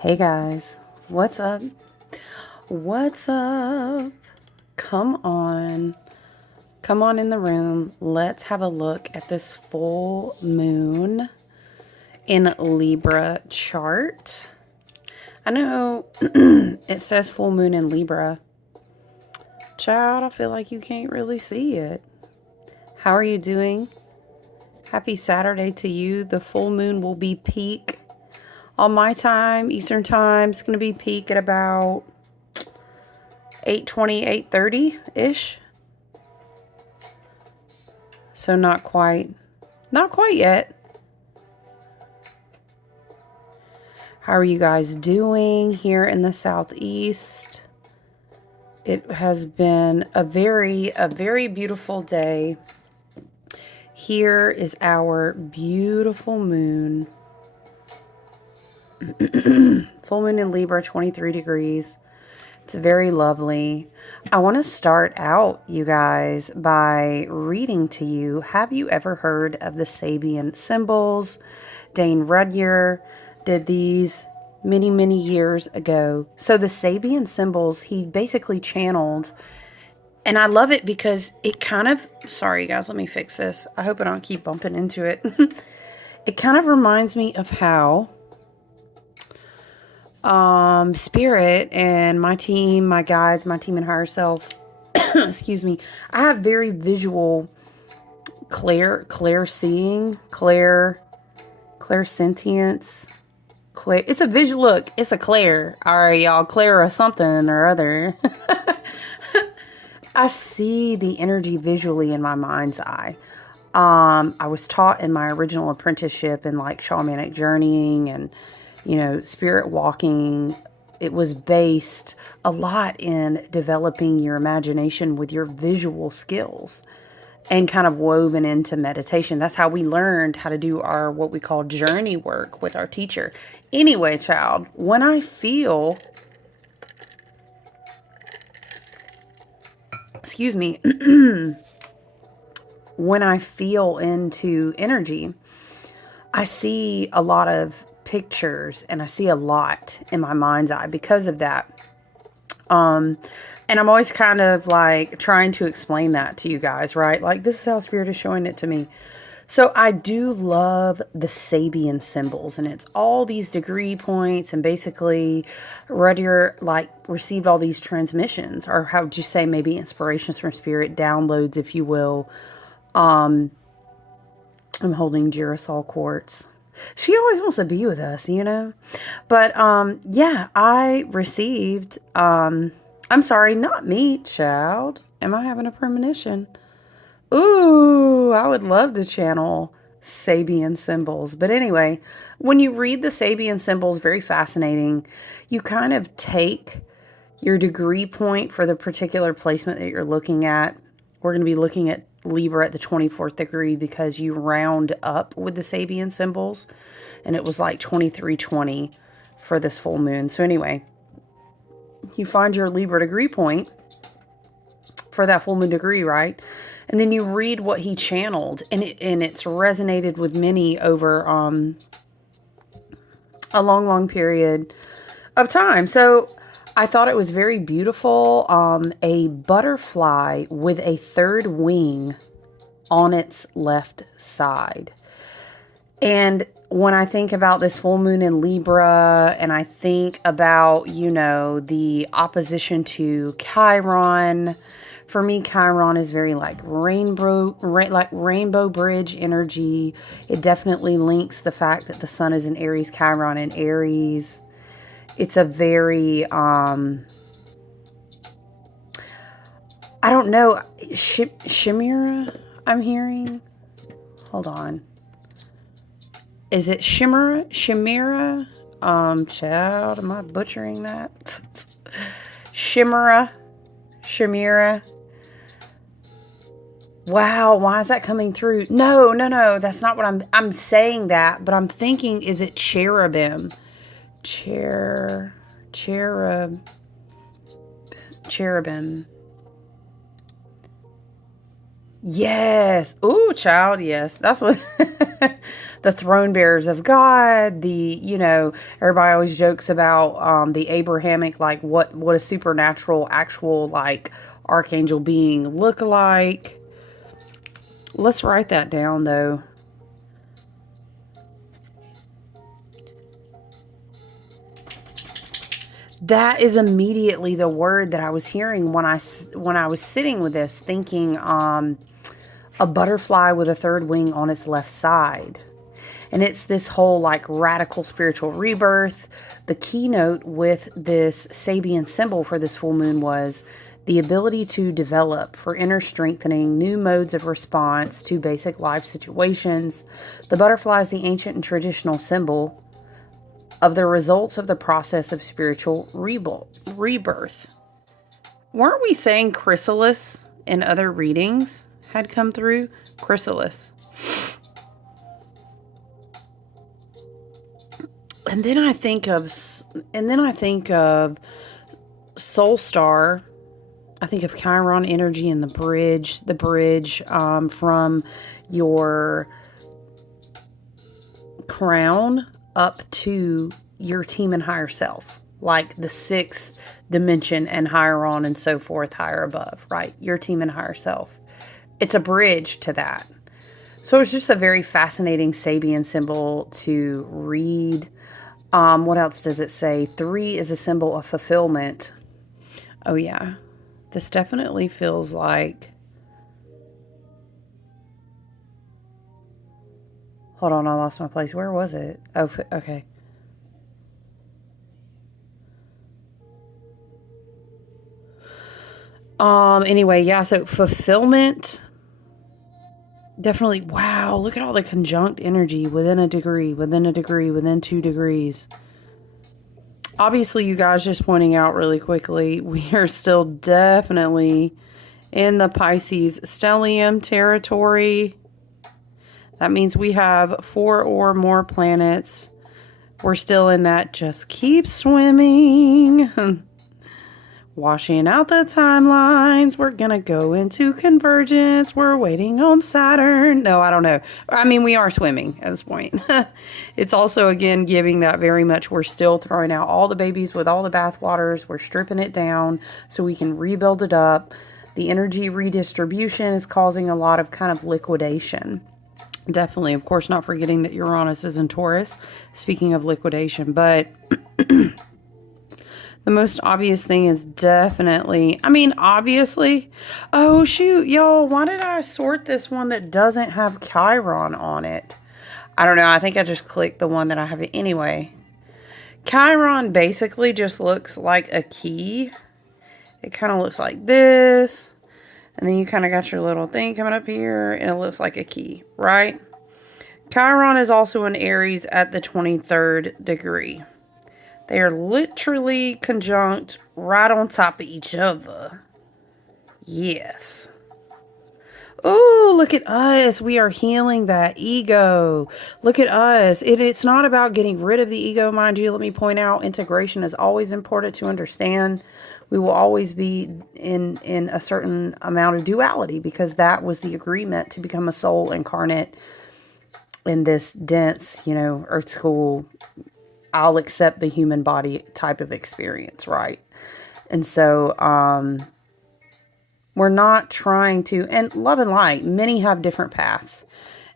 Hey guys, what's up? What's up? Come on. Come on in the room. Let's have a look at this full moon in Libra chart. I know it says full moon in Libra. Child, I feel like you can't really see it. How are you doing? Happy Saturday to you. The full moon will be peak on my time, Eastern time. It's going to be peak at about 8:20, 8:30-ish. So not quite yet. How are you guys doing here in the Southeast? It has been a very beautiful day. Here is our beautiful moon. Full moon in Libra, 23 degrees. It's very lovely. I want to start out, you guys, by reading to you. Have you ever heard of the Sabian symbols? Dane Rudhyar did these many years ago. So the Sabian symbols, he basically channeled. And I love it because it kind of, sorry guys, let me fix this. I hope I don't keep bumping into it. It kind of reminds me of how Spirit and my team, my guides, my team and higher self, excuse me, I have very visual, clear seeing, clairsentience. It's a visual look. It's a Claire. All right, y'all. Claire or something or other. I see the energy visually in my mind's eye. I was taught in my original apprenticeship in like shamanic journeying and, spirit walking. It was based a lot in developing your imagination with your visual skills and kind of woven into meditation. That's how we learned how to do our, what we call journey work with our teacher. Anyway, child, when I feel, excuse me, when I feel into energy, I see a lot of pictures and I see a lot in my mind's eye because of that. And I'm always kind of like trying to explain that to you guys, right? Like this is how Spirit is showing it to me. So I do love the Sabian symbols, and it's all these degree points, and basically Rudhyar like received all these transmissions, or how would you say, maybe inspirations from Spirit, downloads, if you will. I'm holding Girasol quartz. She always wants to be with us, But yeah, I received I'm sorry, not me, child. Am I having a premonition? Ooh, I would love to channel Sabian symbols. But anyway, when you read the Sabian symbols, very fascinating. You kind of take your degree point for the particular placement that you're looking at. We're going to be looking at Libra at the 24th degree because you round up with the Sabian symbols. And it was like 2320 for this full moon. So anyway, you find your Libra degree point for that full moon degree, right? And then you read what he channeled, and it's resonated with many over a long period of time. So I thought it was very beautiful. A butterfly with a third wing on its left side. And when I think about this full moon in Libra, and I think about, the opposition to Chiron, for me, Chiron is very like rainbow bridge energy. It definitely links the fact that the sun is in Aries, Chiron in Aries. It's a very, I don't know, Chimera, I'm hearing. Hold on. Is it Chimera? Child, am I butchering that? Chimera. Wow, why is that coming through? No, that's not what I'm saying that, but I'm thinking, is it cherubim? Cherubim. Yes. Ooh, child, yes. That's what the throne bearers of God, everybody always jokes about the Abrahamic, like what a supernatural, actual, like, archangel being look like. Let's write that down, though. That is immediately the word that I was hearing when I was sitting with this, thinking a butterfly with a third wing on its left side. And it's this whole like radical spiritual rebirth. The keynote with this Sabian symbol for this full moon was the ability to develop for inner strengthening new modes of response to basic life situations. The butterfly is the ancient and traditional symbol of the results of the process of spiritual rebirth. Weren't we saying chrysalis in other readings had come through? Chrysalis. And then I think of Soul Star. I think of Chiron energy and the bridge from your crown up to your team and higher self, like the sixth dimension and higher on and so forth, higher above, right? Your team and higher self. It's a bridge to that. So it's just a very fascinating Sabian symbol to read. What else does it say? 3 is a symbol of fulfillment. Oh yeah, this definitely feels like... Hold on, I lost my place. Where was it? Oh, okay. Anyway, yeah, so fulfillment. Definitely, wow, look at all the conjunct energy within a degree, within 2 degrees. Obviously, you guys, just pointing out really quickly, we are still definitely in the Pisces stellium territory. That means we have 4 or more planets. We're still in that just keep swimming. Washing out the timelines. We're going to go into convergence. We're waiting on Saturn. No, I don't know. I mean, we are swimming at this point. It's also, again, giving that very much we're still throwing out all the babies with all the bathwaters. We're stripping it down so we can rebuild it up. The energy redistribution is causing a lot of kind of liquidation. Definitely, of course, not forgetting that Uranus is in Taurus. Speaking of liquidation, but... The most obvious thing is definitely, obviously, oh shoot, y'all, why did I sort this one that doesn't have Chiron on it? I don't know, I think I just clicked the one that I have. Anyway, Chiron basically just looks like a key. It kind of looks like this, and then you kind of got your little thing coming up here, and it looks like a key, right? Chiron is also in Aries at the 23rd degree. They are literally conjunct right on top of each other. Yes. Oh, look at us. We are healing that ego. Look at us. It's not about getting rid of the ego, mind you. Let me point out, integration is always important to understand. We will always be in a certain amount of duality because that was the agreement to become a soul incarnate in this dense, earth school, I'll accept the human body type of experience, right? And so we're not trying to, and love and light, many have different paths,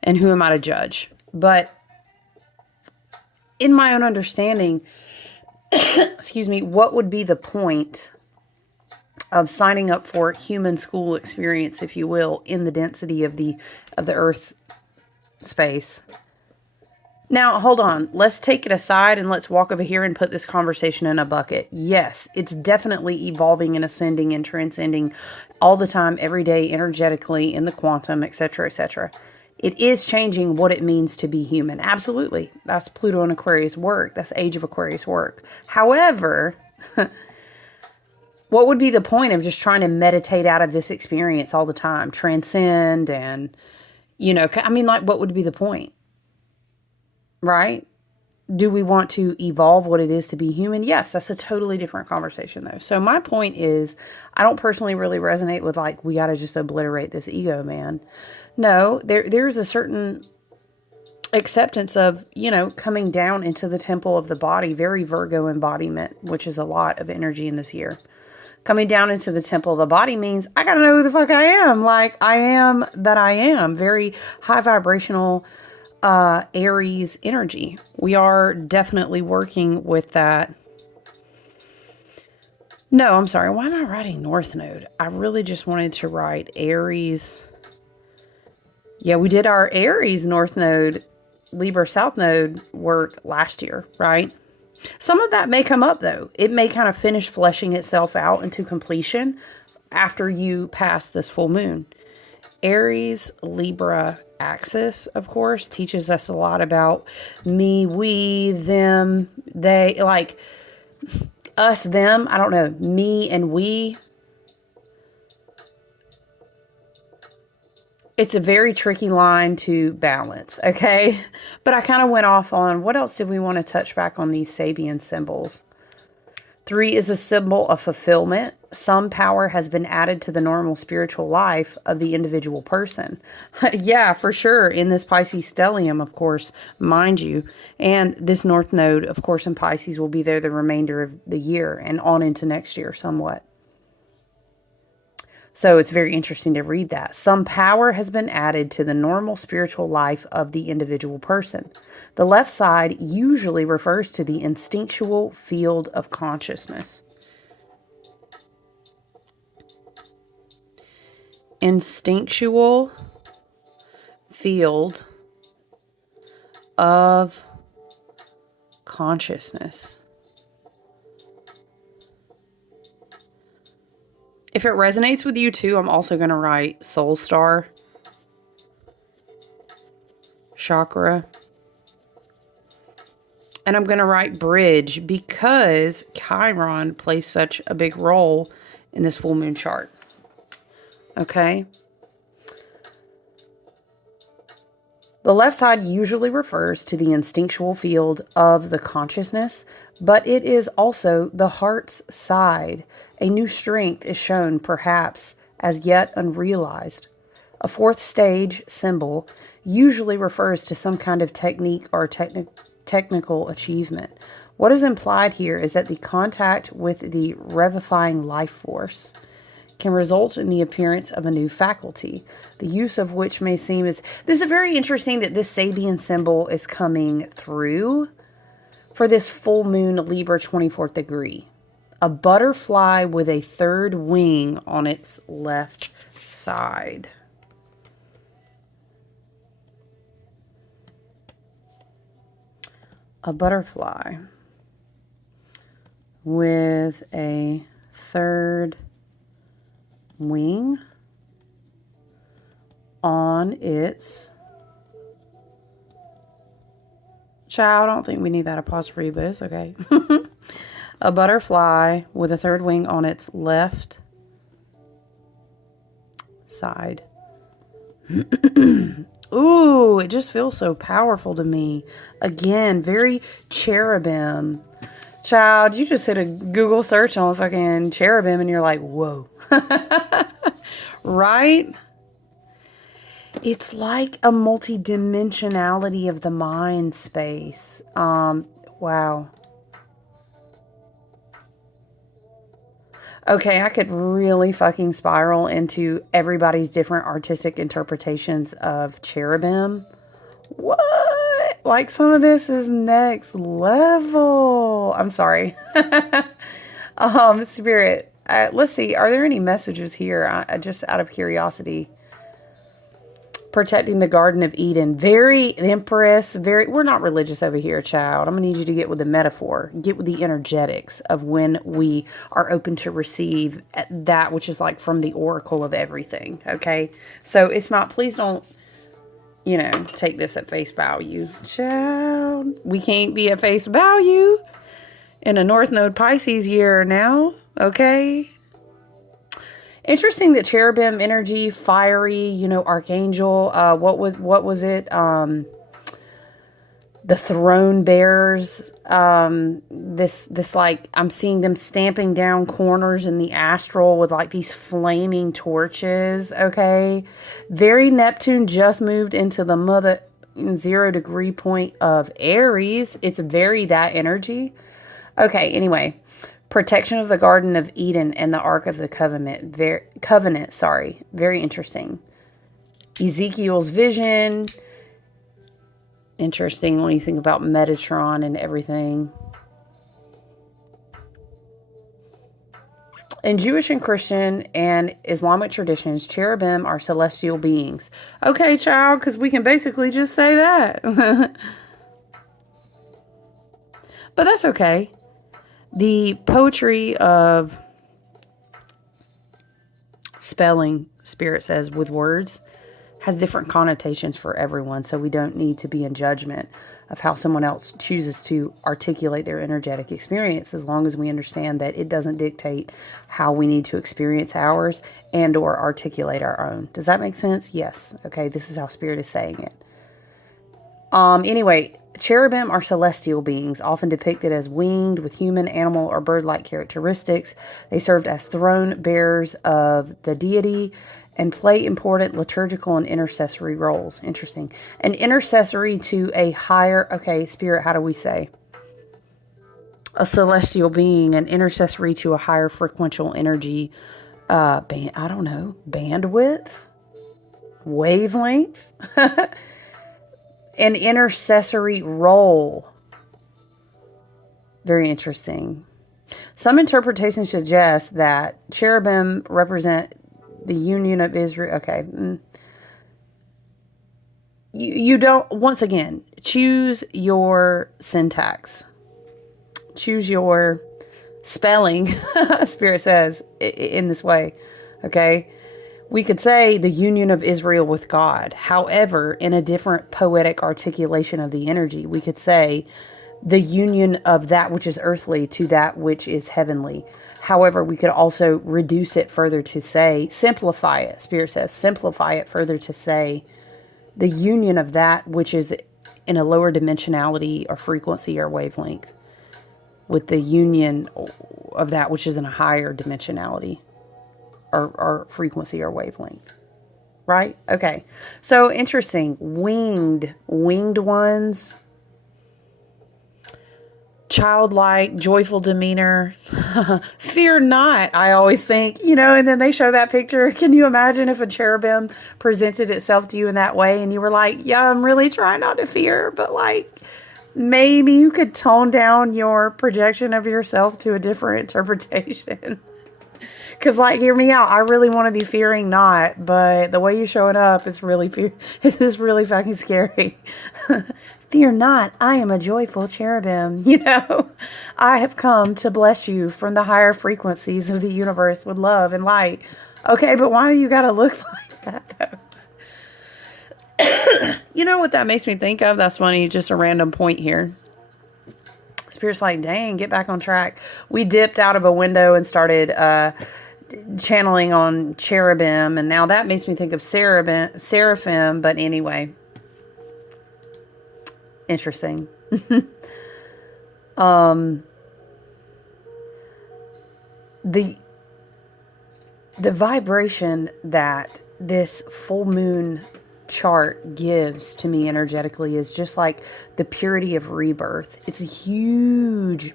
and who am I to judge? But in my own understanding, excuse me, what would be the point of signing up for human school experience, if you will, in the density of the earth space? Now, hold on. Let's take it aside and let's walk over here and put this conversation in a bucket. Yes, it's definitely evolving and ascending and transcending all the time, every day, energetically, in the quantum, etc., etc. It is changing what it means to be human. Absolutely. That's Pluto and Aquarius work. That's Age of Aquarius work. However, what would be the point of just trying to meditate out of this experience all the time? Transcend and, what would be the point? Right? Do we want to evolve what it is to be human? Yes, that's a totally different conversation though. So my point is, I don't personally really resonate with we got to just obliterate this ego, man. No, there's a certain acceptance of, you know, coming down into the temple of the body, very Virgo embodiment, which is a lot of energy in this year. Coming down into the temple of the body means I gotta know who the fuck I am. Like, I am that I am. Very high vibrational Aries energy. We are definitely working with that. No, I'm sorry. Why am I writing North Node? I really just wanted to write Aries. Yeah, we did our Aries North Node, Libra South Node work last year, right? Some of that may come up, though. It may kind of finish fleshing itself out into completion after you pass this full moon. Aries Libra axis, of course, teaches us a lot about me, we, them, they, like us, them. I don't know, me and we. It's a very tricky line to balance, okay? But I kind of went off on what else did we want to touch back on these Sabian symbols. 3 is a symbol of fulfillment. Some power has been added to the normal spiritual life of the individual person. Yeah, for sure. In this Pisces stellium, of course, mind you. And this North Node, of course, in Pisces will be there the remainder of the year and on into next year somewhat. So it's very interesting to read that. Some power has been added to the normal spiritual life of the individual person. The left side usually refers to the instinctual field of consciousness. Instinctual field of consciousness. If it resonates with you too, I'm also going to write Soul Star chakra. And I'm going to write bridge because Chiron plays such a big role in this full moon chart. Okay. The left side usually refers to the instinctual field of the consciousness, but it is also the heart's side. A new strength is shown, perhaps as yet unrealized. A fourth stage symbol usually refers to some kind of technique or technical achievement. What is implied here is that the contact with the revivifying life force can result in the appearance of a new faculty, the use of which may seem as... This is very interesting that this Sabian symbol is coming through for this full moon Libra 24th degree. A butterfly with a third wing on its left side. A butterfly with a third wing on its... Child, I don't think we need that apostrophe, but it's okay. A butterfly with a third wing on its left side. Ooh, it just feels so powerful to me. Again, very cherubim. Child, you just hit a Google search on fucking cherubim and you're like, whoa. Right? It's like a multi-dimensionality of the mind space. Wow. Okay, I could really fucking spiral into everybody's different artistic interpretations of cherubim. What? Like, some of this is next level. I'm sorry. Spirit, let's see. Are there any messages here? Just out of curiosity. Protecting the Garden of Eden. Very Empress. We're not religious over here, child. I'm going to need you to get with the metaphor. Get with the energetics of when we are open to receive that which is like from the oracle of everything. Okay? So it's not, please don't, you know, take this at face value. Child, we can't be at face value in a North Node Pisces year now. Okay? Interesting that cherubim energy, fiery, you know, archangel. What was it? The throne bearers. This like, I'm seeing them stamping down corners in the astral with like these flaming torches. Okay, very Neptune just moved into the mother 0 degree point of Aries. It's very that energy. Okay, anyway. Protection of the Garden of Eden and the Ark of the Covenant. Very interesting. Ezekiel's vision. Interesting when you think about Metatron and everything. In Jewish and Christian and Islamic traditions, cherubim are celestial beings. Okay, child, because we can basically just say that. But that's okay. The poetry of spelling, Spirit says, with words has different connotations for everyone, so we don't need to be in judgment of how someone else chooses to articulate their energetic experience, as long as we understand that it doesn't dictate how we need to experience ours and or articulate our own. Does that make sense? Yes. Okay, this is how Spirit is saying it. Anyway, cherubim are celestial beings, often depicted as winged with human, animal, or bird-like characteristics. They served as throne bearers of the deity and play important liturgical and intercessory roles. Interesting. An intercessory to a higher... Okay, Spirit, how do we say? A celestial being, an intercessory to a higher frequential energy, I don't know, bandwidth? Wavelength? An intercessory role. Very interesting. Some interpretations suggest that cherubim represent the union of Israel. Okay. You don't, once again, choose your syntax. Choose your spelling, Spirit says, in this way. Okay. We could say the union of Israel with God. However, in a different poetic articulation of the energy, we could say the union of that which is earthly to that which is heavenly. However, we could also reduce it further to say, simplify it. Spirit says, simplify it further to say the union of that which is in a lower dimensionality or frequency or wavelength with the union of that which is in a higher dimensionality or frequency or wavelength. Right? Okay. So interesting. Winged ones. Childlike, joyful demeanor. Fear not, I always think, and then they show that picture. Can you imagine if a cherubim presented itself to you in that way and you were like, yeah, I'm really trying not to fear, but maybe you could tone down your projection of yourself to a different interpretation. Because, hear me out. I really want to be fearing not, but the way you're showing up is really fucking scary. Fear not, I am a joyful cherubim. I have come to bless you from the higher frequencies of the universe with love and light. Okay, but why do you got to look like that, though? You know what that makes me think of? That's funny, just a random point here. Spirit's like, dang, get back on track. We dipped out of a window and started channeling on cherubim, and now that makes me think of seraphim, but anyway. Interesting. The vibration that this full moon chart gives to me energetically is just like the purity of rebirth. It's a huge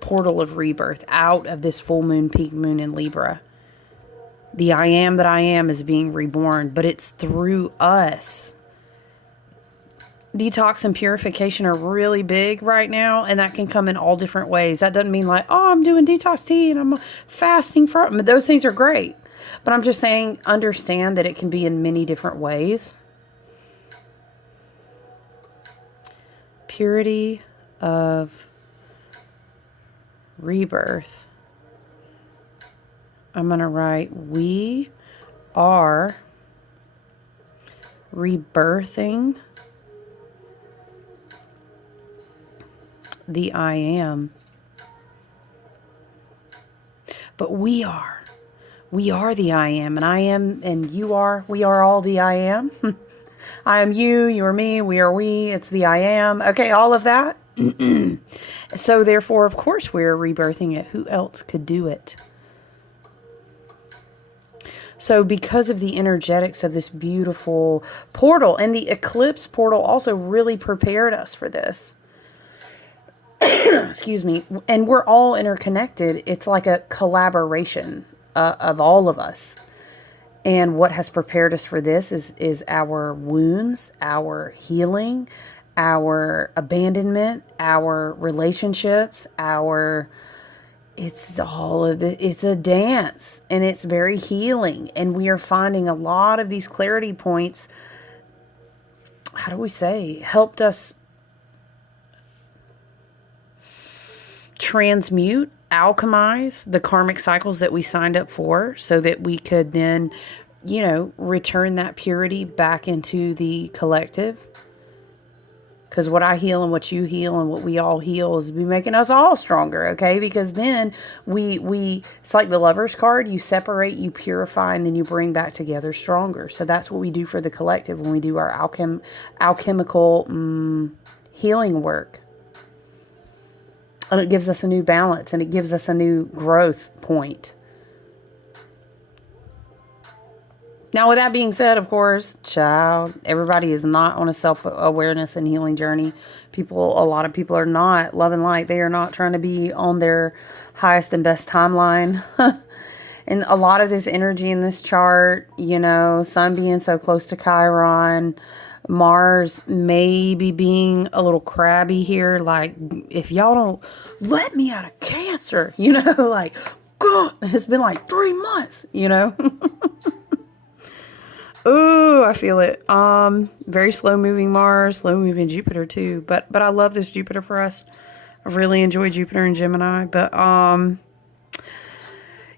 portal of rebirth out of this full moon, peak moon in Libra. The I am that I am is being reborn, but it's through us. Detox and purification are really big right now, and that can come in all different ways. That doesn't mean I'm doing detox tea and I'm fasting from it. Those things are great. But I'm just saying, understand that it can be in many different ways. Purity of rebirth. I'm going to write, we are rebirthing the I am. But we are the I am, and I am, and we are all the I am. I am you, you are me, we are we, it's the I am. Okay, all of that. So therefore, of course, we're rebirthing it. Who else could do it? So because of the energetics of this beautiful portal, and the eclipse portal also really prepared us for this. Excuse me. And we're all interconnected. It's like a collaboration of all of us. And what has prepared us for this is our wounds, our healing, our abandonment, our relationships, it's all of it. It's a dance, and it's very healing. And we are finding a lot of these clarity points, how do we say, helped us transmute, alchemize the karmic cycles that we signed up for, so that we could then, return that purity back into the collective. Because what I heal and what you heal and what we all heal is be making us all stronger, okay? Because then it's like the Lover's card. You separate, you purify, and then you bring back together stronger. So that's what we do for the collective when we do our alchemical healing work. And it gives us a new balance, and it gives us a new growth point. Now, with that being said, of course, everybody is not on a self-awareness and healing journey. A lot of people are not love and light. They are not trying to be on their highest and best timeline. And a lot of this energy in this chart, Sun being so close to Chiron, Mars maybe being a little crabby here. Like, if y'all don't let me out of Cancer, like, God, it's been like 3 months, Ooh, I feel it. Very slow moving Mars, slow moving Jupiter too. But I love this Jupiter for us. I really enjoy Jupiter and Gemini. But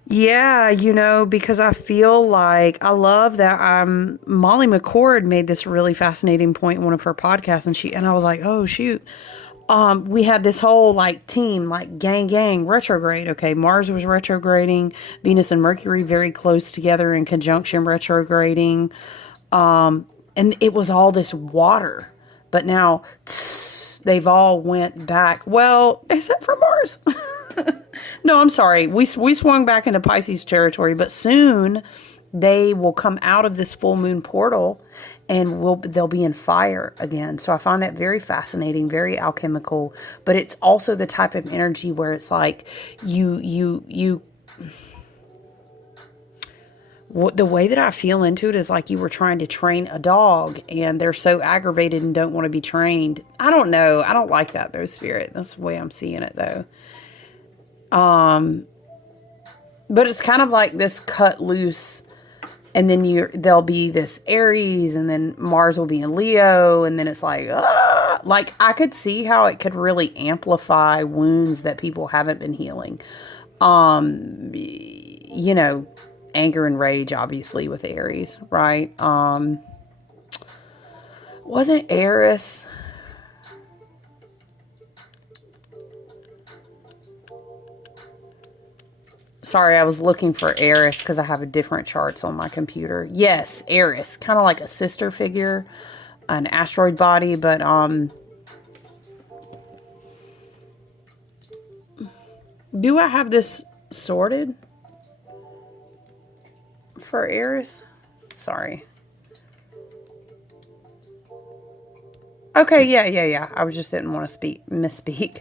yeah, because I feel like I love that Molly McCord made this really fascinating point in one of her podcasts, and I was like, oh shoot. We had this whole team, gang retrograde. Okay. Mars was retrograding, Venus and Mercury very close together in conjunction retrograding. And it was all this water, but now they've all went back. Well, except for Mars. No, I'm sorry. We swung back into Pisces territory, but soon they will come out of this full moon portal, and they'll be in fire again. So I find that very fascinating, very alchemical, but it's also the type of energy where it's like the way that I feel into it is like you were trying to train a dog and they're so aggravated and don't want to be trained. I don't know. I don't like that though, Spirit. That's the way I'm seeing it though. But it's kind of like this cut loose. And then there'll be this Aries, and then Mars will be in Leo, and then it's like I could see how it could really amplify wounds that people haven't been healing. Anger and rage, obviously, with Aries, right? Wasn't Aries... Sorry, I was looking for Aries because I have different charts on my computer. Yes, Aries, kind of like a sister figure, an asteroid body, but do I have this sorted for Aries? Sorry. Okay, yeah. I just didn't want to misspeak.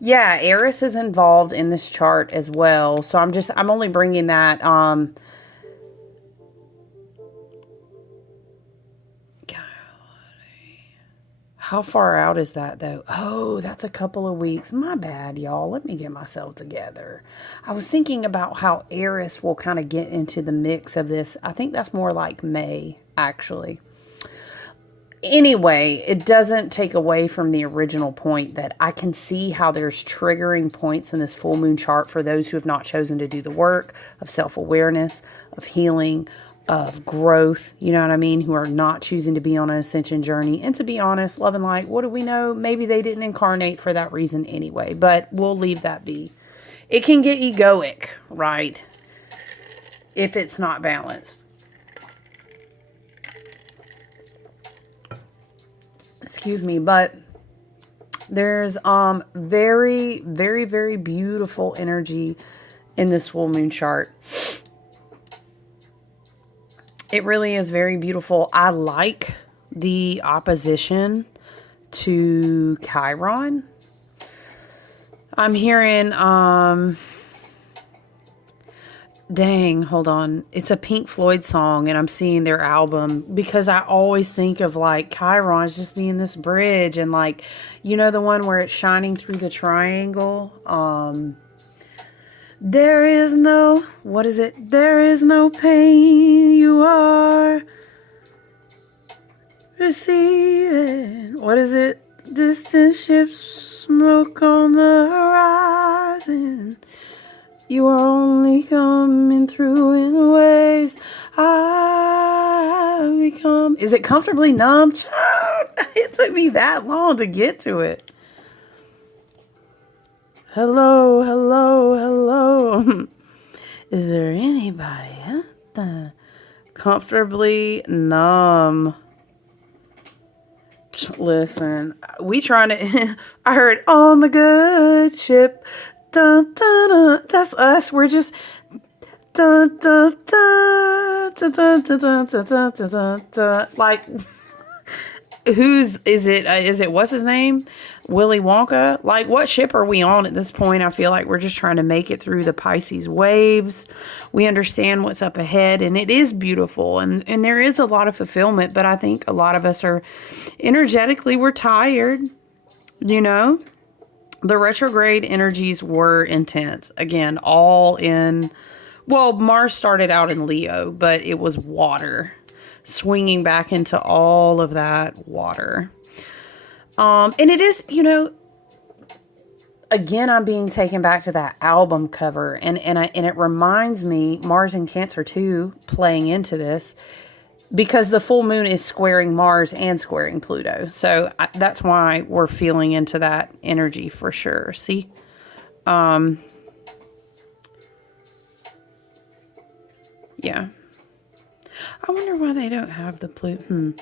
Yeah, Eris is involved in this chart as well. So I'm only bringing that, how far out is that though? Oh, that's a couple of weeks. My bad, y'all. Let me get myself together. I was thinking about how Eris will kind of get into the mix of this. I think that's more like May, actually. Anyway, it doesn't take away from the original point that I can see how there's triggering points in this full moon chart for those who have not chosen to do the work of self-awareness, of healing, of growth, you know what I mean, who are not choosing to be on an ascension journey. And to be honest, love and light, what do we know? Maybe they didn't incarnate for that reason anyway, but we'll leave that be. It can get egoic, right? If it's not balanced. Excuse me, but there's very, very, very beautiful energy in this full moon chart. It really is very beautiful. I like the opposition to Chiron. I'm hearing, dang, hold on. It's a Pink Floyd song, and I'm seeing their album because I always think of like Chiron as just being this bridge, and like, you know, the one where it's shining through the triangle. There is no, what is it? There is no pain you are receiving. What is it? Distant ships, smoke on the horizon. You are only coming through in waves. I become. Is it comfortably numb? Child, it took me that long to get to it. Hello, hello, hello. Is there anybody out there comfortably numb? Listen, we trying to. I heard on the good ship. Dun, dun, dun. That's us. We're just. Dun, dun, dun, dun, dun, dun, dun, dun, dun, dun, dun. Like, whose is it? Is it what's his name? Willy Wonka? Like, what ship are we on at this point? I feel like we're just trying to make it through the Pisces waves. We understand what's up ahead, and it is beautiful, and there is a lot of fulfillment, but I think a lot of us are energetically, we're tired, you know? The retrograde energies were intense. Again, all in, well, Mars started out in Leo, but it was water, swinging back into all of that water. And it is, you know, again, I'm being taken back to that album cover, and it reminds me, Mars in Cancer too, playing into this, because the full moon is squaring Mars and squaring Pluto. So that's why we're feeling into that energy for sure. See? Yeah. I wonder why they don't have the Pluto.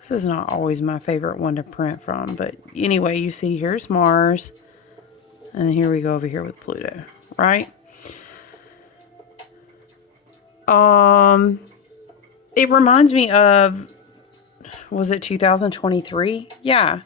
This is not always my favorite one to print from. But anyway, you see here's Mars. And here we go over here with Pluto. Right? It reminds me of, was it 2023? Yeah.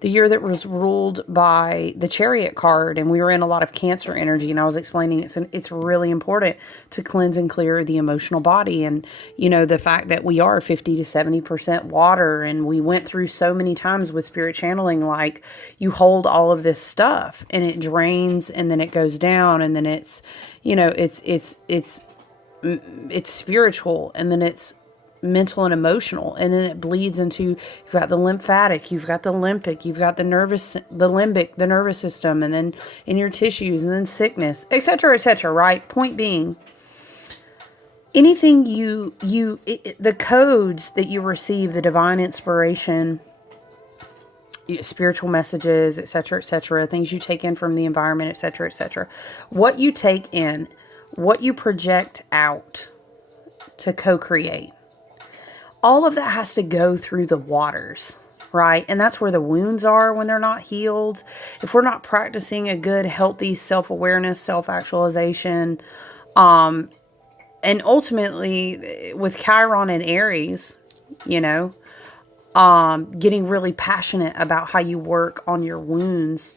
The year that was ruled by the Chariot card, and we were in a lot of Cancer energy, and I was explaining it's really important to cleanse and clear the emotional body, and, you know, the fact that we are 50 to 70% water, and we went through so many times with spirit channeling, like, you hold all of this stuff, and it drains, and then it goes down, and then it's, you know, it's spiritual, and then it's mental and emotional, and then it bleeds into, you've got the lymphatic, you've got the limbic, you've got the limbic, the nervous system, and then in your tissues, and then sickness, etc., right? Point being, anything the codes that you receive, the divine inspiration, spiritual messages, etc., things you take in from the environment, etc., what you take in, what you project out to co-create, all of that has to go through the waters, right? And that's where the wounds are when they're not healed. If we're not practicing a good, healthy self-awareness, self-actualization, and ultimately with Chiron and Aries, you know, getting really passionate about how you work on your wounds,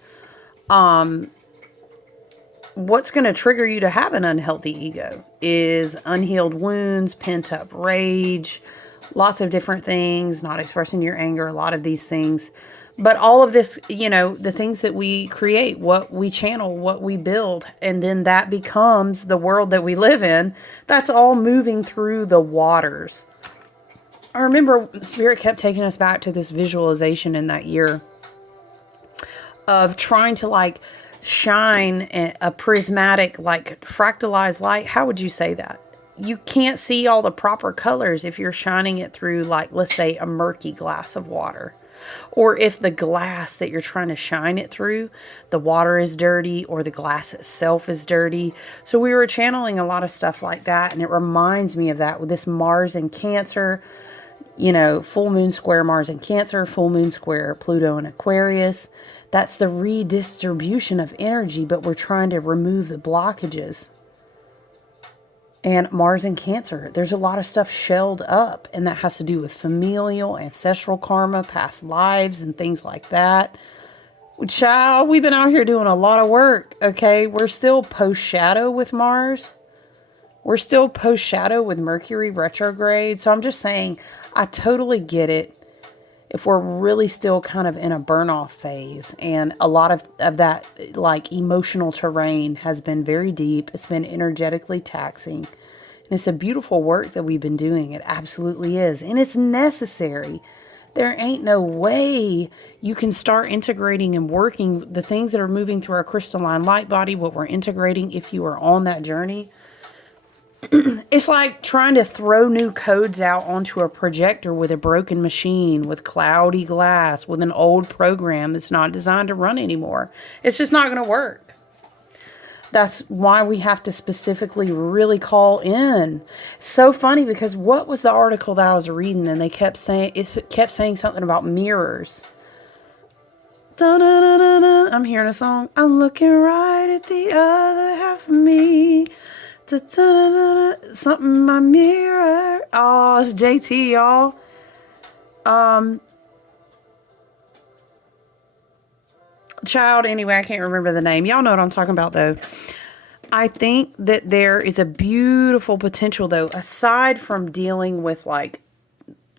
what's going to trigger you to have an unhealthy ego is unhealed wounds, pent-up rage, lots of different things, not expressing your anger, a lot of these things. But all of this, you know, the things that we create, what we channel, what we build, and then that becomes the world that we live in, that's all moving through the waters. I remember Spirit kept taking us back to this visualization in that year of trying to, like, shine a prismatic, like, fractalized light. How would you say that? You can't see all the proper colors if you're shining it through, like, let's say a murky glass of water. Or if the glass that you're trying to shine it through, the water is dirty or the glass itself is dirty. So we were channeling a lot of stuff like that. And it reminds me of that with this Mars in Cancer, you know, full moon square Mars in Cancer, full moon square Pluto in Aquarius. That's the redistribution of energy, but we're trying to remove the blockages. And Mars in Cancer, there's a lot of stuff shelled up, and that has to do with familial, ancestral karma, past lives, and things like that. Child, we've been out here doing a lot of work, okay? We're still post-shadow with Mars. We're still post-shadow with Mercury retrograde. So I'm just saying, I totally get it if we're really still kind of in a burn-off phase. And a lot of that, like, emotional terrain has been very deep. It's been energetically taxing. And it's a beautiful work that we've been doing. It absolutely is. And it's necessary. There ain't no way you can start integrating and working the things that are moving through our crystalline light body, what we're integrating if you are on that journey. It's like trying to throw new codes out onto a projector with a broken machine, with cloudy glass, with an old program that's not designed to run anymore. It's just not going to work. That's why we have to specifically really call in. So funny, because what was the article that I was reading, and they kept saying, it kept saying something about mirrors. Da-da-da-da-da. I'm hearing a song. I'm looking right at the other half of me. Da-da-da-da. Something in my mirror. Oh, it's JT, y'all. Child, anyway, I can't remember the name. Y'all know what I'm talking about, though. I think that there is a beautiful potential, though, aside from dealing with, like,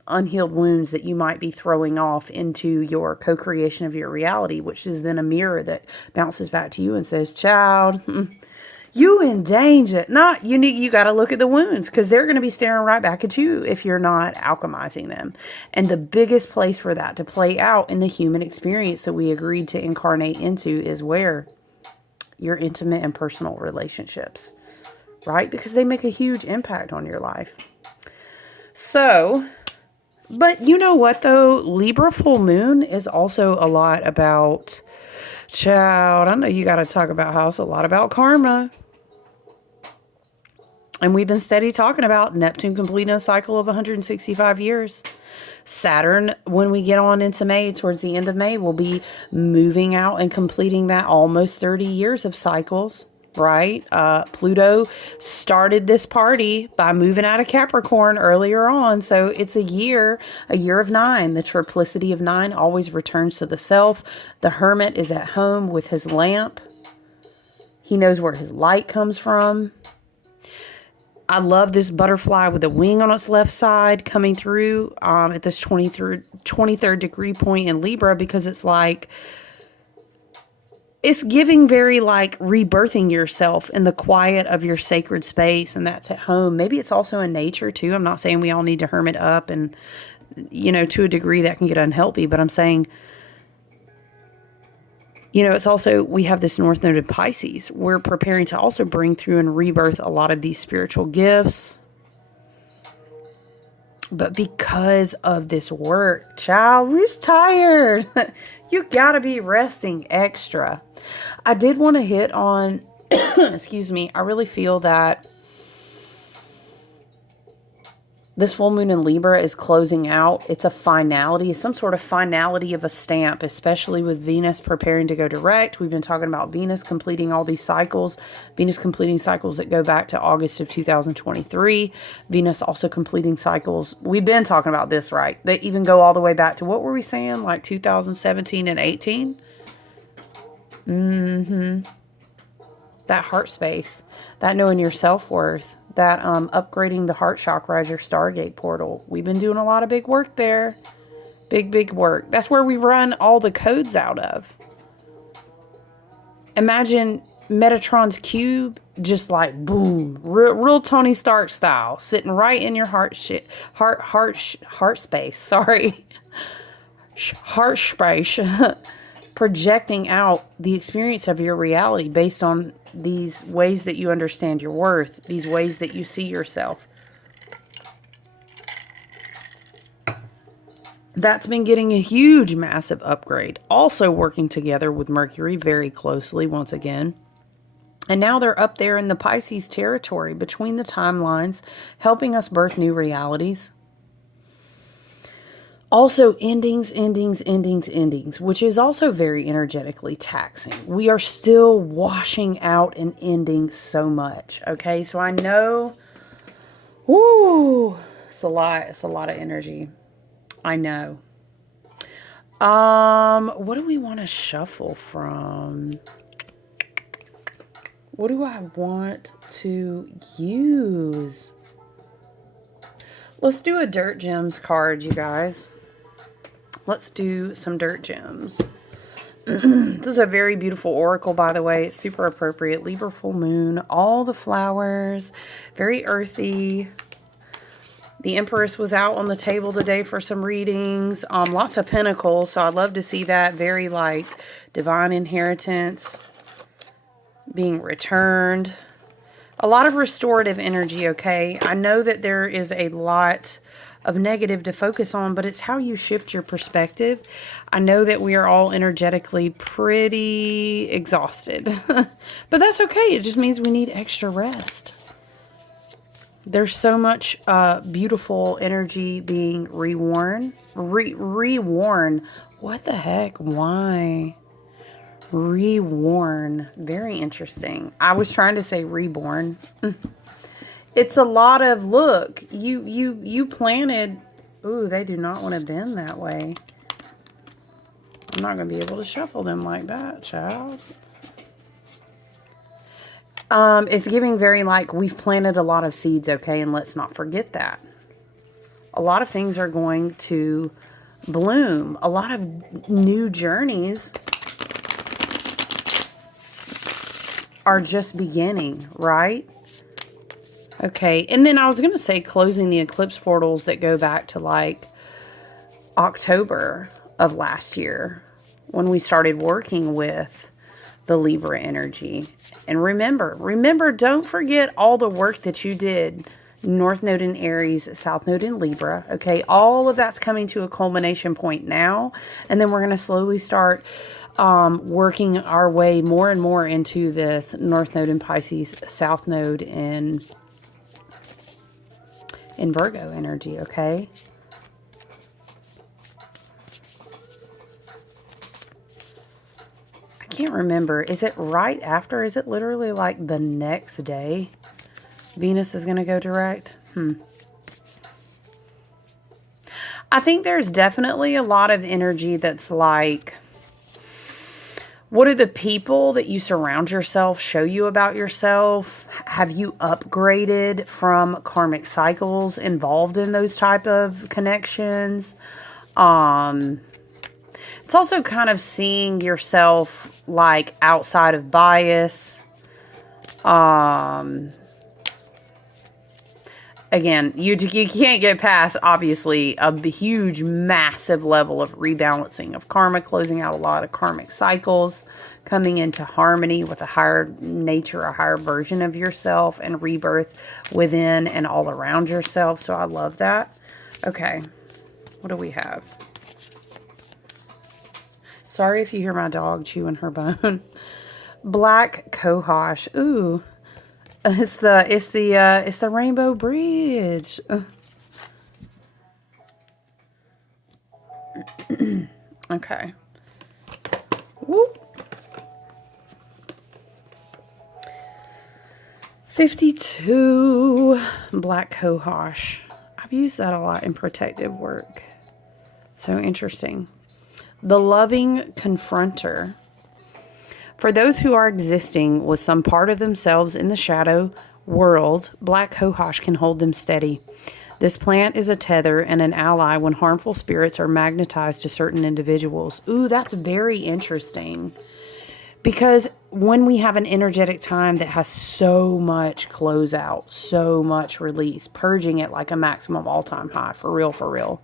unhealed wounds that you might be throwing off into your co-creation of your reality, which is then a mirror that bounces back to you and says, child, you in danger. Not unique. You got to look at the wounds, because they're going to be staring right back at you if you're not alchemizing them. And the biggest place for that to play out in the human experience that we agreed to incarnate into is where? Your intimate and personal relationships, right? Because they make a huge impact on your life. So, but you know what though? Libra full moon is also a lot about, child, I know you got to talk about how it's a lot about karma. And we've been steady talking about Neptune completing a cycle of 165 years. Saturn, when we get on into May, towards the end of May, will be moving out and completing that almost 30 years of cycles, right? Pluto started this party by moving out of Capricorn earlier on. So it's a year of 9. The triplicity of 9 always returns to the self. The hermit is at home with his lamp. He knows where his light comes from. I love this butterfly with a wing on its left side coming through at this 23rd degree point in Libra, because it's like, it's giving very like rebirthing yourself in the quiet of your sacred space, and that's at home. Maybe it's also in nature too. I'm not saying we all need to hermit up, and, you know, to a degree that can get unhealthy, but I'm saying, you know, it's also, we have this North Node in Pisces. We're preparing to also bring through and rebirth a lot of these spiritual gifts. But because of this work, child, we're just tired. You gotta be resting extra. I did want to hit on, excuse me, I really feel that this full moon in Libra is closing out. It's a finality, some sort of finality of a stamp, especially with Venus preparing to go direct. We've been talking about Venus completing all these cycles. Venus completing cycles that go back to August of 2023. Venus also completing cycles. We've been talking about this, right? They even go all the way back to, what were we saying? Like 2017 and 18? That heart space, that knowing your self-worth, that upgrading the heart chakra as your Stargate portal. We've been doing a lot of big work there. Big work. That's where we run all the codes out of. Imagine Metatron's cube, just like boom, real Tony Stark style, sitting right in your heart space. Sorry, heart space. Projecting out the experience of your reality based on these ways that you understand your worth, these ways that you see yourself. That's been getting a huge, massive upgrade. Also working together with Mercury very closely once again. And now they're up there in the Pisces territory between the timelines, helping us birth new realities. Also, endings, which is also very energetically taxing. We are still washing out and ending so much, okay? So I know Woo! It's a lot. It's a lot of energy. I know. What do we want to shuffle from? What do I want to use? Let's do a Dirt Gems card, you guys. Let's do some Dirt Gems. This is a very beautiful oracle, by the way. It's super appropriate. Libra full moon, all the flowers, very earthy. The Empress was out on the table today for some readings. Lots of pentacles, so I'd love to see that. Very like divine inheritance being returned. A lot of restorative energy, okay? I know that there is a lot of negative to focus on, but it's how you shift your perspective. I know that we are all energetically pretty exhausted, but that's okay. It just means we need extra rest. There's so much beautiful energy being reworn. Reworn. What the heck? Why? Reworn. Very interesting. I was trying to say reborn. It's a lot of, look, you planted. Ooh, they do not want to bend that way. I'm not going to be able to shuffle them like that, child. It's giving very like we've planted a lot of seeds, okay? And let's not forget that. A lot of things are going to bloom. A lot of new journeys are just beginning, right? Okay, and then I was going to say closing the eclipse portals that go back to like October of last year when we started working with the Libra energy. And remember, don't forget all the work that you did. North Node in Aries, South Node in Libra. Okay, all of that's coming to a culmination point now. And then we're going to slowly start working our way more and more into this North Node in Pisces, South Node in Virgo energy, okay? I can't remember. Is it right after? Is it literally like the next day Venus is going to go direct? I think there's definitely a lot of energy that's like, what do the people that you surround yourself show you about yourself? Have you upgraded from karmic cycles involved in those type of connections? It's also kind of seeing yourself like outside of bias. Again, you can't get past, obviously, a huge, massive level of rebalancing of karma, closing out a lot of karmic cycles, coming into harmony with a higher nature, a higher version of yourself, and rebirth within and all around yourself. So I love that. Okay, what do we have? Sorry if you hear my dog chewing her bone. Black cohosh. Ooh. It's the Rainbow Bridge. Okay. Whoop. 52 black cohosh. I've used that a lot in protective work. So interesting. The loving confronter. For those who are existing with some part of themselves in the shadow world, black cohosh can hold them steady. This plant is a tether and an ally when harmful spirits are magnetized to certain individuals. Ooh, that's very interesting. Because when we have an energetic time that has so much closeout, so much release, purging it like a maximum all-time high, for real, for real.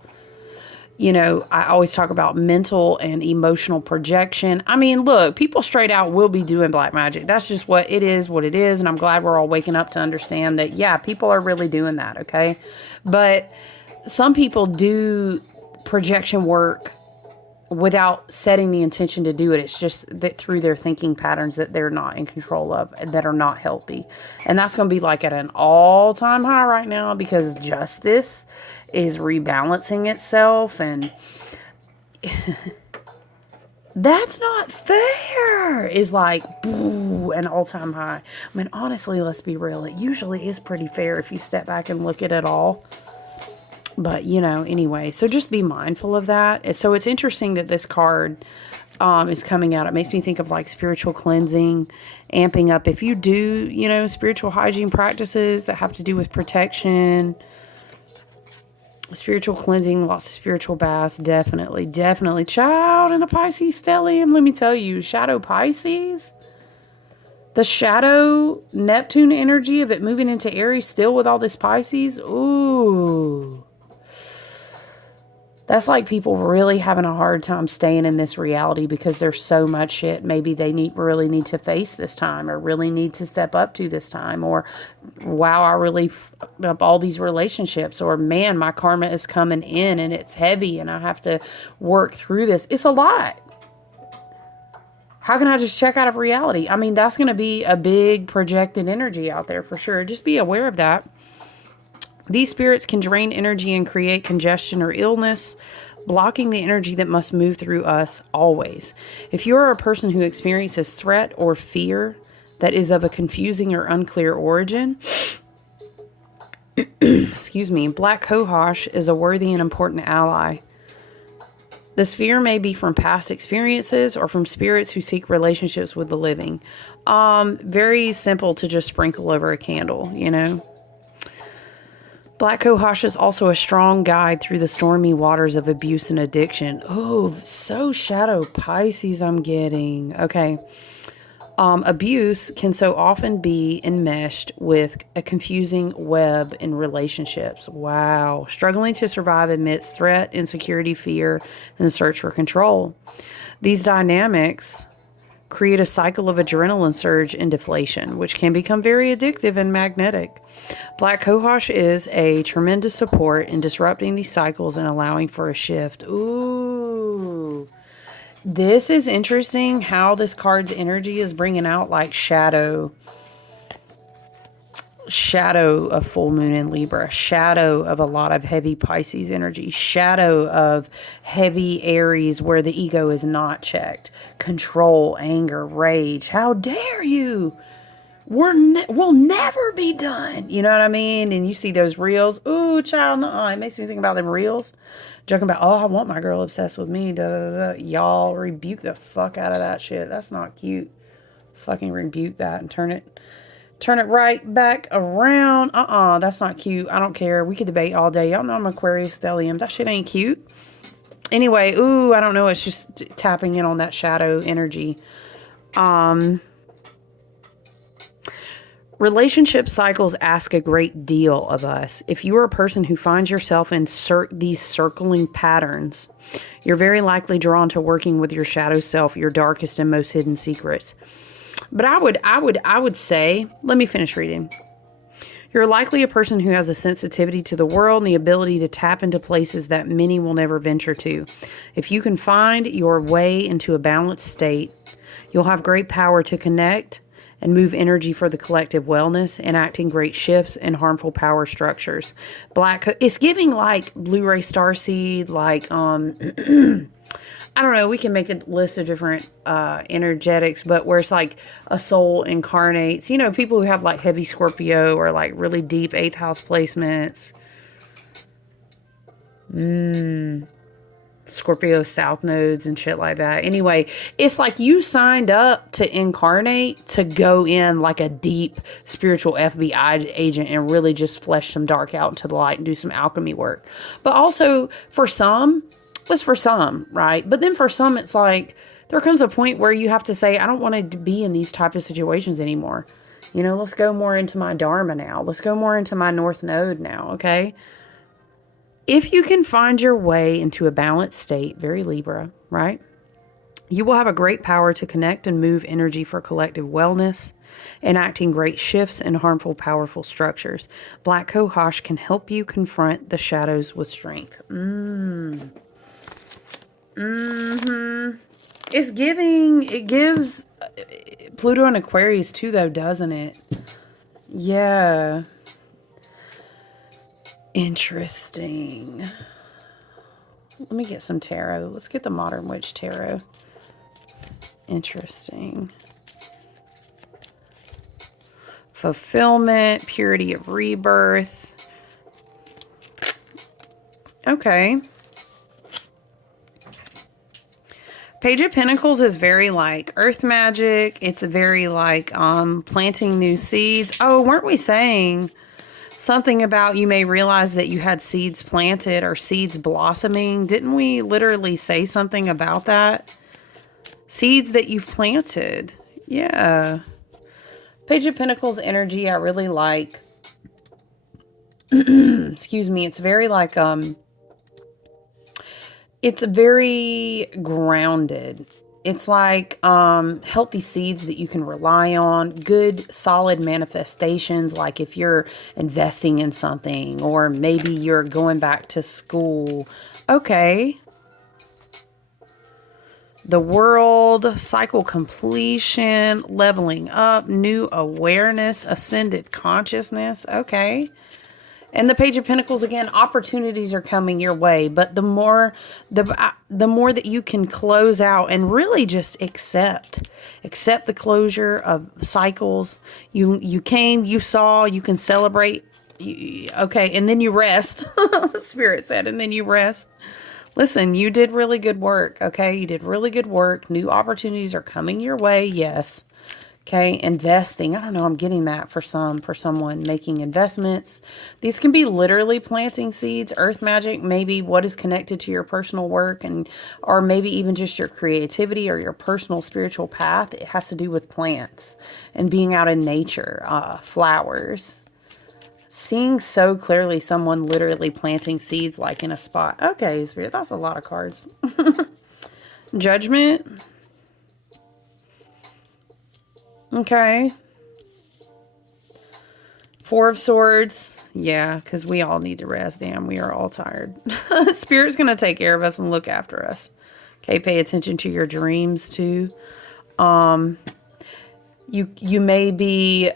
You know, I always talk about mental and emotional projection. I mean, look, people straight out will be doing black magic. That's just what it is, And I'm glad we're all waking up to understand that, yeah, people are really doing that, okay? But some people do projection work without setting the intention to do it. It's just that through their thinking patterns that they're not in control of, that are not healthy. And that's going to be like at an all-time high right now because justice is rebalancing itself. And That's not fair is like, boo, an all-time high. I mean, honestly, let's be real. It usually is pretty fair if you step back and look at it all. But, you know, anyway, so just be mindful of that. So it's interesting that this card is coming out. It makes me think of like spiritual cleansing, amping up. If you do, you know, spiritual hygiene practices that have to do with protection, spiritual cleansing, lots of spiritual baths, definitely, definitely. Child in a Pisces stellium, let me tell you, shadow Pisces, the shadow Neptune energy of it moving into Aries still with all this Pisces, ooh. That's like people really having a hard time staying in this reality because there's so much shit maybe they really need to face this time, or really need to step up to this time, or wow, I really fucked up all these relationships, or man, my karma is coming in and it's heavy and I have to work through this. It's a lot. How can I just check out of reality? I mean, that's going to be a big projected energy out there for sure. Just be aware of that. These spirits can drain energy and create congestion or illness, blocking the energy that must move through us always. If you are a person who experiences threat or fear that is of a confusing or unclear origin, excuse me, Black Cohosh is a worthy and important ally. This fear may be from past experiences or from spirits who seek relationships with the living. Very simple to just sprinkle over a candle, you know. Black Cohosh is also a strong guide through the stormy waters of abuse and addiction. Oh, so shadow Pisces I'm getting. Okay. Abuse can so often be enmeshed with a confusing web in relationships. Wow. Struggling to survive amidst threat, insecurity, fear, and the search for control. These dynamics create a cycle of adrenaline surge and deflation, which can become very addictive and magnetic. Black Cohosh is a tremendous support in disrupting these cycles and allowing for a shift. Ooh. This is interesting how this card's energy is bringing out like shadow of full moon in Libra, shadow of a lot of heavy Pisces energy, shadow of heavy Aries where the ego is not checked, control, anger, rage. How dare you? We'll never be done. You know what I mean? And you see those reels. Ooh, child, nuh-uh. It makes me think about them reels. Joking about, oh, I want my girl obsessed with me. Da, da, da. Y'all rebuke the fuck out of that shit. That's not cute. Fucking rebuke that and turn it right back around. That's not cute. I don't care. We could debate all day. Y'all know I'm Aquarius stellium. That shit ain't cute. Anyway, ooh, I don't know. It's just tapping in on that shadow energy. Relationship cycles ask a great deal of us. If you are a person who finds yourself in these circling patterns, you're very likely drawn to working with your shadow self, your darkest and most hidden secrets. But I would say, let me finish reading. You're likely a person who has a sensitivity to the world and the ability to tap into places that many will never venture to. If you can find your way into a balanced state, you'll have great power to connect and move energy for the collective wellness, enacting great shifts in harmful power structures. It's giving like Blu-ray Starseed, like I don't know, we can make a list of different energetics, but where it's like a soul incarnates, you know, people who have like heavy Scorpio or like really deep 8th house placements. Scorpio South nodes and shit like that. Anyway, it's like you signed up to incarnate to go in like a deep spiritual FBI agent and really just flesh some dark out into the light and do some alchemy work. But also for some, right? But then for some, it's like there comes a point where you have to say, I don't want to be in these type of situations anymore. You know, let's go more into my Dharma now. Let's go more into my North Node now, okay? If you can find your way into a balanced state, very Libra, right? You will have a great power to connect and move energy for collective wellness, enacting great shifts in harmful, powerful structures. Black Cohosh can help you confront the shadows with strength. It gives Pluto and Aquarius too, though, doesn't it? Yeah. Interesting. Let me get some tarot. Let's get the Modern Witch Tarot. Interesting. Fulfillment, purity of rebirth. Okay. Page of Pentacles is very like earth magic. It's very like planting new seeds. Oh, weren't we saying something about you may realize that you had seeds planted or seeds blossoming? Didn't we literally say something about that? Seeds that you've planted. Yeah. Page of Pentacles energy I really like. Excuse me. It's very like it's very grounded. It's like healthy seeds that you can rely on, good solid manifestations, like if you're investing in something or maybe you're going back to school. Okay. The world, cycle completion, leveling up, new awareness, ascended consciousness. Okay. And the Page of Pentacles, again, opportunities are coming your way. But the more that you can close out and really just accept the closure of cycles. You came, you saw, you can celebrate. Okay, and then you rest. Spirit said, and then you rest. Listen, you did really good work, okay? You did really good work. New opportunities are coming your way, yes. Okay, investing. I don't know, I'm getting that for someone making investments. These can be literally planting seeds, earth magic, maybe what is connected to your personal work and or maybe even just your creativity or your personal spiritual path. It has to do with plants and being out in nature, flowers. Seeing so clearly someone literally planting seeds like in a spot. Okay, Spirit, that's a lot of cards. Judgment. Okay. Four of Swords. Yeah, because we all need to rest. Damn, we are all tired. Spirit's going to take care of us and look after us. Okay, pay attention to your dreams too. You may be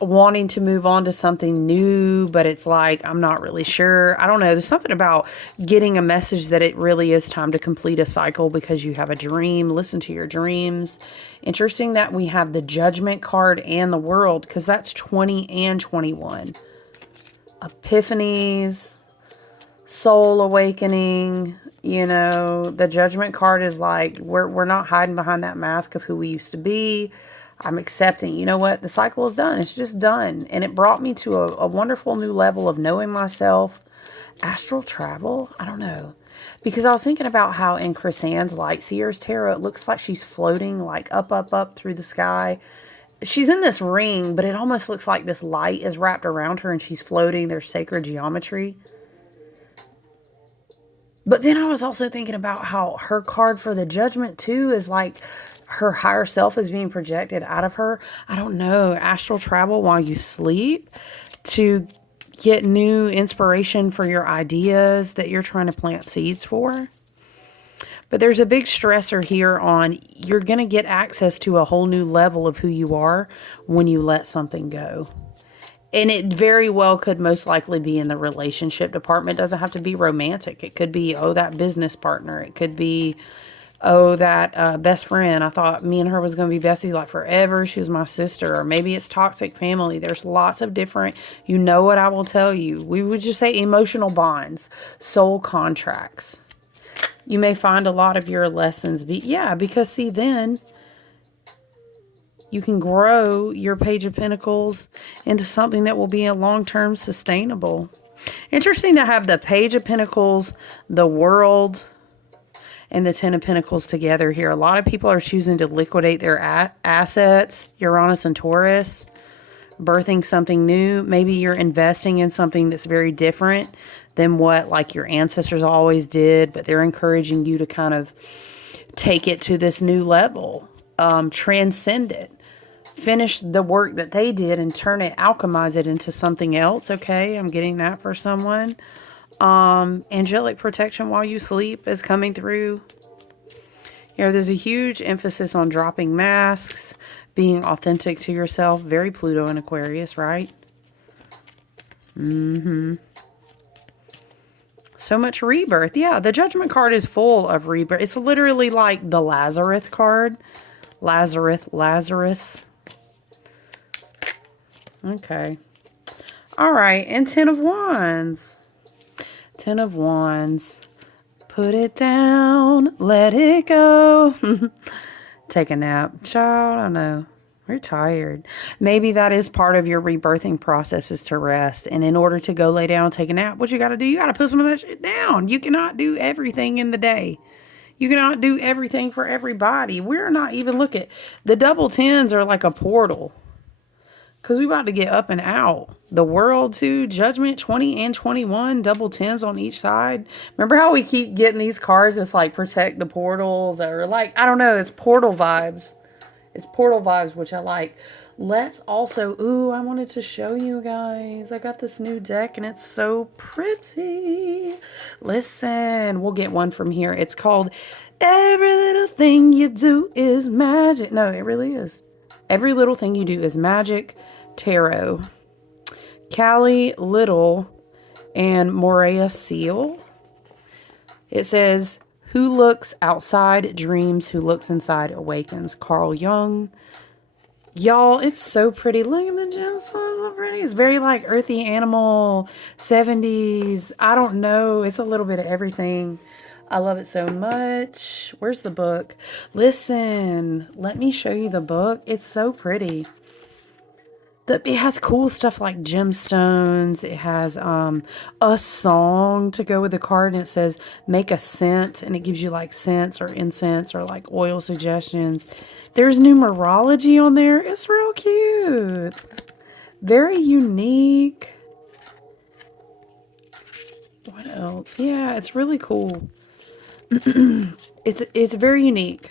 wanting to move on to something new, but it's like, I'm not really sure. I don't know. There's something about getting a message that it really is time to complete a cycle because you have a dream. Listen to your dreams. Interesting that we have the Judgment card and the World because that's 20 and 21. Epiphanies, soul awakening. You know, the Judgment card is like, we're not hiding behind that mask of who we used to be. I'm accepting, you know what, the cycle is done. It's just done. And it brought me to a wonderful new level of knowing myself. Astral travel? I don't know. Because I was thinking about how in Chris Ann's Light Seers Tarot, it looks like she's floating like up through the sky. She's in this ring, but it almost looks like this light is wrapped around her and she's floating. There's sacred geometry. But then I was also thinking about how her card for the Judgment too is like her higher self is being projected out of her. I don't know. Astral travel while you sleep to get new inspiration for your ideas that you're trying to plant seeds for. But there's a big stressor here on you're going to get access to a whole new level of who you are when you let something go. And it very well could most likely be in the relationship department. It doesn't have to be romantic. It could be, oh, that business partner. It could be, oh, that best friend. I thought me and her was going to be besties like forever. She was my sister. Or maybe it's toxic family. There's lots of different, you know what I will tell you. We would just say emotional bonds, soul contracts. You may find a lot of your lessons. Because see, then you can grow your Page of Pentacles into something that will be a long-term sustainable. Interesting to have the Page of Pentacles, the World, and the Ten of Pentacles together here. A lot of people are choosing to liquidate their assets, Uranus and Taurus, birthing something new. Maybe you're investing in something that's very different than what like your ancestors always did, but they're encouraging you to kind of take it to this new level, transcend it, finish the work that they did and turn it, alchemize it into something else. Okay, I'm getting that for someone. Angelic protection while you sleep is coming through. You know, there's a huge emphasis on dropping masks, being authentic to yourself. Very Pluto and Aquarius, right? So much rebirth. Yeah, the Judgment card is full of rebirth. It's literally like the Lazarus card. Lazarus. Okay. All right, and 10 of Wands. 10 of Wands. Put it down, let it go. Take a nap. Child, I know. We're tired. Maybe that is part of your rebirthing process, is to rest. And in order to go lay down and take a nap, what you got to do? You got to put some of that shit down. You cannot do everything in the day. You cannot do everything for everybody. We're not even looking. The double tens are like a portal. Because we about to get up and out. The World too, Judgment 20 and 21, double tens on each side. Remember how we keep getting these cards that's like protect the portals, or like, I don't know, it's portal vibes. It's portal vibes, which I like. Let's also, ooh, I wanted to show you guys. I got this new deck and it's so pretty. Listen, we'll get one from here. It's called Every Little Thing You Do Is Magic. No, it really is. Every Little Thing You Do Is Magic Tarot. Callie Little and Morea Seal. It says, who looks outside dreams, who looks inside awakens. Carl Jung. Y'all, it's so pretty. Look at the gemstones, so pretty. It's very like earthy animal, 70s. I don't know. It's a little bit of everything. I love it so much. Where's the book? Listen, let me show you the book. It's so pretty. It has cool stuff like gemstones. It has a song to go with the card, and it says make a scent, and it gives you like scents or incense or like oil suggestions. There's numerology on there. It's real cute. Very unique. What else? Yeah, it's really cool. It's very unique.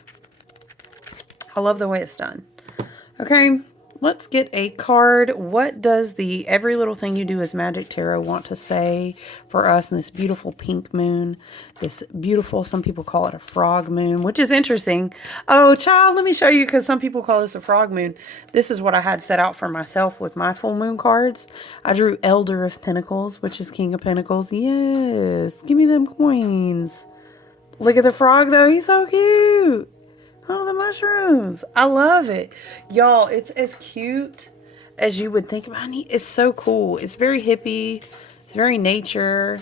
I love the way it's done. Okay. Let's get a card. What does the Every Little Thing You Do Is Magic Tarot want to say for us in this beautiful pink moon? This beautiful, some people call it a frog moon, which is interesting. Oh, child, let me show you, because some people call this a frog moon. This is what I had set out for myself with my full moon cards. I drew Elder of Pentacles, which is King of Pentacles. Yes, give me them coins. Look at the frog, though. He's so cute. Oh, the mushrooms. I love it. Y'all, it's as cute as you would think about it. It's so cool. It's very hippie. It's very nature.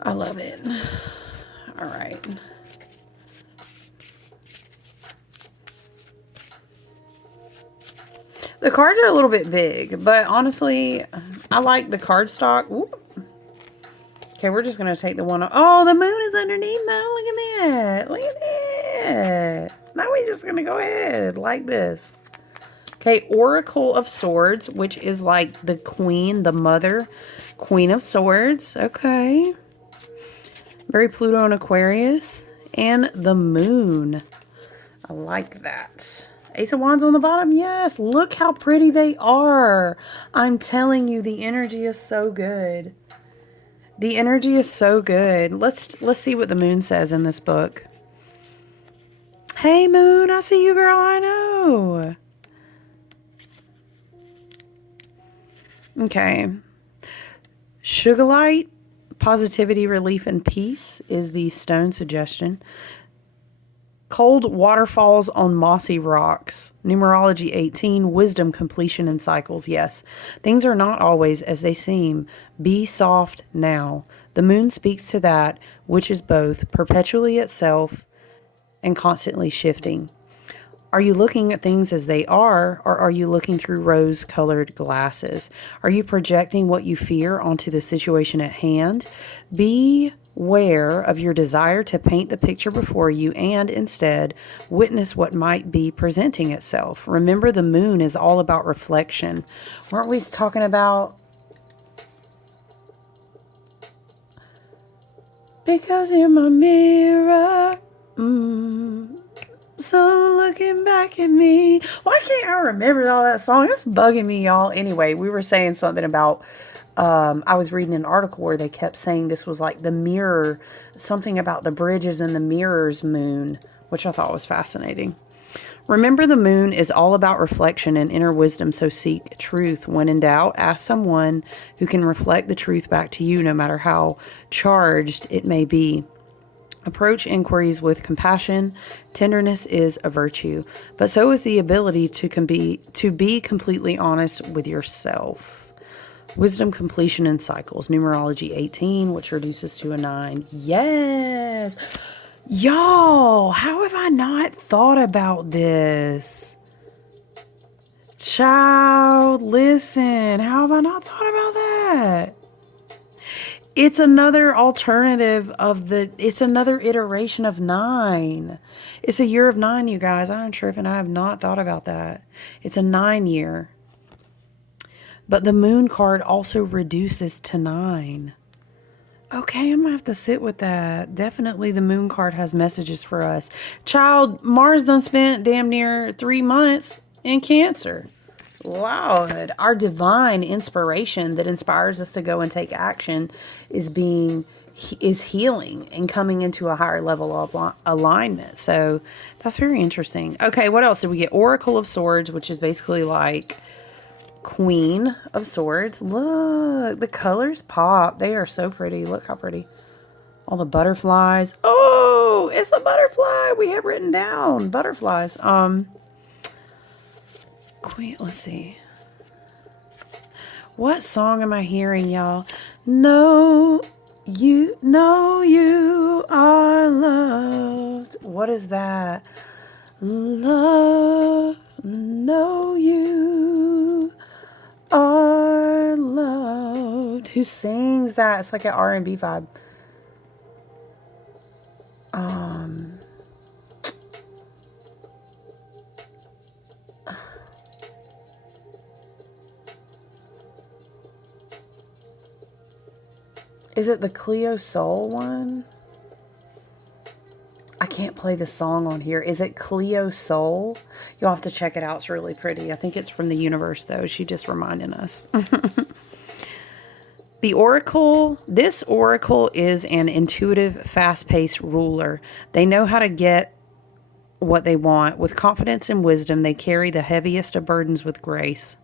I love it. All right. The cards are a little bit big, but honestly, I like the cardstock. Ooh. Okay, we're just going to take the one. Oh, the moon is underneath though. Look at that. Look at that. Now we're just going to go ahead like this. Okay, Oracle of Swords, which is like the queen, the mother, Queen of Swords. Okay. Very Pluto and Aquarius. And the moon. I like that. Ace of Wands on the bottom. Yes, look how pretty they are. I'm telling you, the energy is so good. The energy is so good. Let's see what the moon says in this book. Hey, moon, I see you, girl. I know. Okay. Sugarlight, positivity, relief, and peace is the stone suggestion. Cold waterfalls on mossy rocks. Numerology 18. Wisdom, completion, and cycles. Yes, things are not always as they seem. Be soft now. The moon speaks to that which is both perpetually itself and constantly shifting. Are you looking at things as they are, or are you looking through rose-colored glasses? Are you projecting what you fear onto the situation at hand? Beware of your desire to paint the picture before you, and instead witness what might be presenting itself. Remember, the moon is all about reflection. Weren't we talking about because you're my mirror? So looking back at me. Why can't I remember all that song? It's bugging me, y'all. Anyway, we were saying something about, I was reading an article where they kept saying this was like the mirror, something about the bridges and the mirrors moon, which I thought was fascinating. Remember, the moon is all about reflection and inner wisdom, so seek truth. When in doubt, ask someone who can reflect the truth back to you, no matter how charged it may be. Approach inquiries with compassion. Tenderness is a virtue, but so is the ability to be completely honest with yourself. Wisdom, completion, and cycles. Numerology 18, which reduces to a 9. Yes! Y'all, how have I not thought about this? Child, listen, how have I not thought about that? It's another alternative it's another iteration of 9. It's a year of 9, you guys. I'm tripping. I have not thought about that. It's a 9 year. But the moon card also reduces to 9. Okay, I'm going to have to sit with that. Definitely the moon card has messages for us. Child, Mars done spent damn near 3 months in Cancer. Lord, our divine inspiration that inspires us to go and take action is healing and coming into a higher level of alignment. So that's very interesting. Okay, what else did we get? Oracle of Swords, which is basically like Queen of Swords. Look, the colors pop. They are so pretty. Look how pretty. All the butterflies. Oh, it's a butterfly. We have written down butterflies. Queen, let's see. What song am I hearing, y'all? Know you are loved. What is that? Love, know you are loved. Who sings that? It's like an R&B vibe. Is it the Cleo Soul one? I can't play the song on here. Is it Cleo Soul? You'll have to check it out. It's really pretty. I think it's from the universe, though. She just reminding us. The Oracle. This Oracle is an intuitive, fast-paced ruler. They know how to get what they want. With confidence and wisdom, they carry the heaviest of burdens with grace.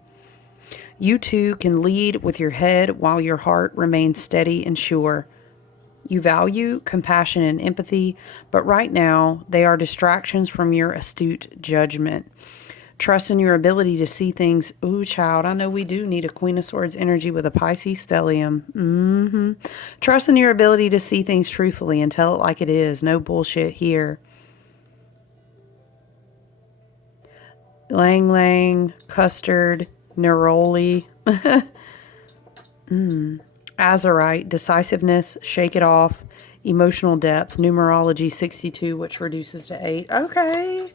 You too can lead with your head while your heart remains steady and sure. You value compassion and empathy, but right now they are distractions from your astute judgment. Trust in your ability to see things. Ooh, child, I know we do need a Queen of Swords energy with a Pisces stellium. Trust in your ability to see things truthfully and tell it like it is. No bullshit here. Lang Lang, Custard, Neroli. Azurite, decisiveness, shake it off, emotional depth, numerology 62, which reduces to 8. Okay,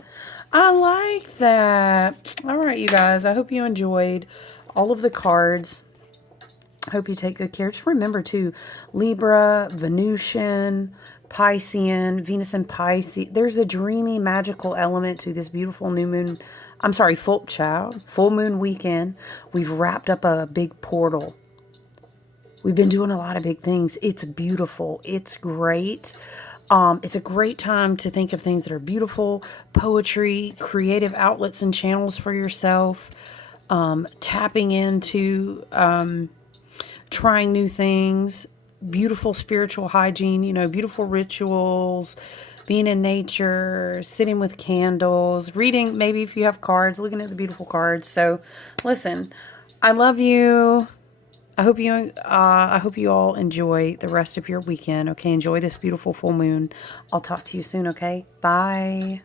I like that. All right, you guys, I hope you enjoyed all of the cards. I hope you take good care. Just remember, too, Libra, Venusian, Piscean, Venus and Pisces. There's a dreamy, magical element to this beautiful new moon. I'm sorry, full moon weekend. We've wrapped up a big portal. We've been doing a lot of big things. It's beautiful. It's great. It's a great time to think of things that are beautiful, poetry, creative outlets and channels for yourself, tapping into trying new things, beautiful spiritual hygiene, beautiful rituals, being in nature, sitting with candles, reading, maybe if you have cards, looking at the beautiful cards. So listen, I love you. I hope you all enjoy the rest of your weekend. Okay, enjoy this beautiful full moon. I'll talk to you soon, okay? Bye.